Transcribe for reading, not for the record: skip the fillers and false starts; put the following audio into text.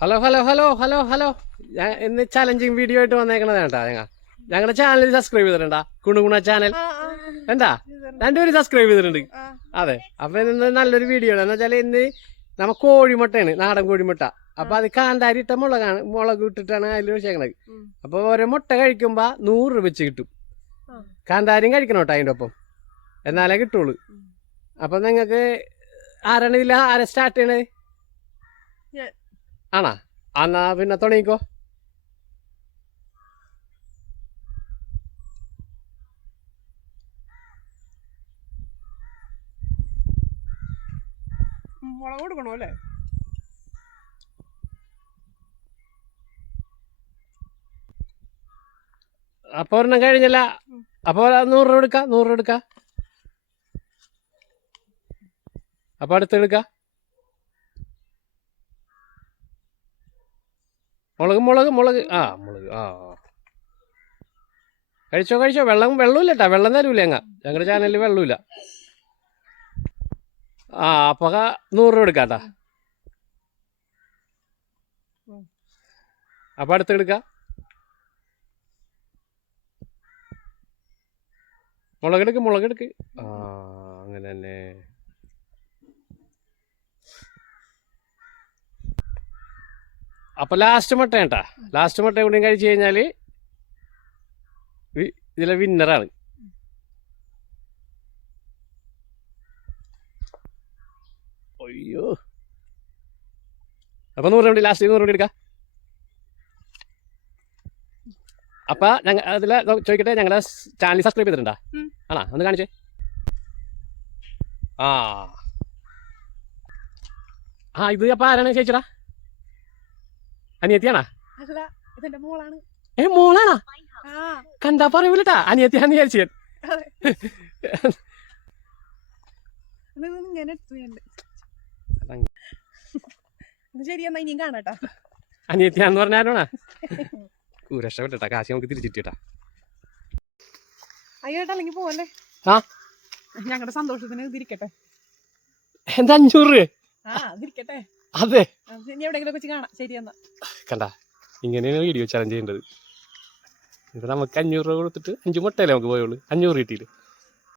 Hello hello hello hello hello ഇന്ന് challenging video ആയിട്ട് വന്നേക്കണത് കേട്ടാ ഞങ്ങളുടെ ചാനൽ സബ്സ്ക്രൈബ് ചെയ്തിട്ടുണ്ടാ കുണുകുണ ചാനൽ എന്താ രണ്ടുപേരും സബ്സ്ക്രൈബ് ചെയ്തിട്ടുണ്ട്. അതെ, അപ്പൊ ഇന്ന് നല്ലൊരു വീഡിയോ ആണ്. എന്ന് വെച്ചാൽ ഇന്ന് നമ്മ കോഴിമുട്ടയാണ്, നാടൻ കോഴിമുട്ട. അപ്പൊ അത് കാന്താരി ഇട്ട മുളക് ഇട്ടിട്ടാണ് അതിൽ വെച്ചേക്കണത്. അപ്പൊ ഓരോ മുട്ട കഴിക്കുമ്പോ 100 രൂപ വെച്ച് കിട്ടും. കാന്താരിയും കഴിക്കണം കേട്ടോ അതിൻ്റെ ഒപ്പം, എന്നാലേ കിട്ടുള്ളൂ. അപ്പൊ നിങ്ങക്ക് ആരാണ് ഇതിൽ ആരെ സ്റ്റാർട്ട് ചെയ്യണത്? ആണാ? എന്നാ പിന്നെ തുടങ്ങിക്കോ. മുളക് കൊടുക്കണോ അല്ലേ? അപ്പൊ ഒരെണ്ണം കഴിഞ്ഞല്ല. അപ്പൊ 100 രൂപ എടുക്ക, 100 രൂപ എടുക്ക. അപ്പൊ അടുത്തെടുക്ക. മുളക് മുളക് മുളക് മുളക് കഴിച്ചോ കഴിച്ചോ. വെള്ളമില്ല കേട്ടാ, വെള്ളം തരൂല ഞങ്ങളുടെ ചാനലിൽ വെള്ളമില്ല. അപ്പൊ 100 രൂപ എടുക്കാട്ടാ. അപ്പൊ അടുത്തെടുക്ക. മുളകെടുക്ക് മുളകെടുക്ക്. അങ്ങനെ തന്നെ. അപ്പൊ ലാസ്റ്റ് മുട്ട കേട്ടാ, ലാസ്റ്റ് മുട്ട കൂടി കഴിച്ചു കഴിഞ്ഞാല് ഇതിലെ വിന്നറാണ്. അയ്യോ, അപ്പൊ 100 രൂപ ലാസ്റ്റ് 100 രൂപ എടുക്ക. അപ്പൊ അതിലെ ചോദിക്കട്ടെ, ഞങ്ങളുടെ ചാനൽ സബ്സ്ക്രൈബ് ചെയ്തിട്ടുണ്ടാ? ആണോ? ഒന്ന് കാണിച്ചേ. ഇത് അപ്പൊ ആരാണ് ചേച്ചിടാ? അനിയത്തിയാണാ? അല്ല, ഇതെന്റെ മോളാണ്. മോളാണാ? കണ്ടാ പറയൂലട്ടാ അനിയത്തിയാന്ന് വിചാരിച്ചു. ശരിയെന്നാ ഇനിയും കാണാട്ടാ. അനിയത്തിയാന്ന് പറഞ്ഞാലോണാ? രക്ഷപ്പെട്ടാ, കാശ് നമുക്ക് തിരിച്ചിട്ടാ. അയ്യോട്ടാ, അല്ലെങ്കിൽ പോവല്ലേ? ഞങ്ങളുടെ സന്തോഷത്തിന് ഇതിരിക്കട്ടെ. എന്താ 500 രൂപ? ഇതിരിക്കട്ടെ. അതെ, ഇനി എവിടെയെങ്കിലും വെച്ച് കാണാം. ശരിയെന്നാ. കണ്ടാ, ഇങ്ങനെയാണ് വീഡിയോ ചലഞ്ച് ചെയ്യേണ്ടത്. ഇത് നമുക്ക് 500 രൂപ കൊടുത്തിട്ട് 5 മുട്ടയല്ലേ നമുക്ക് പോയുള്ളൂ. 500 കിട്ടിയില്ലേ?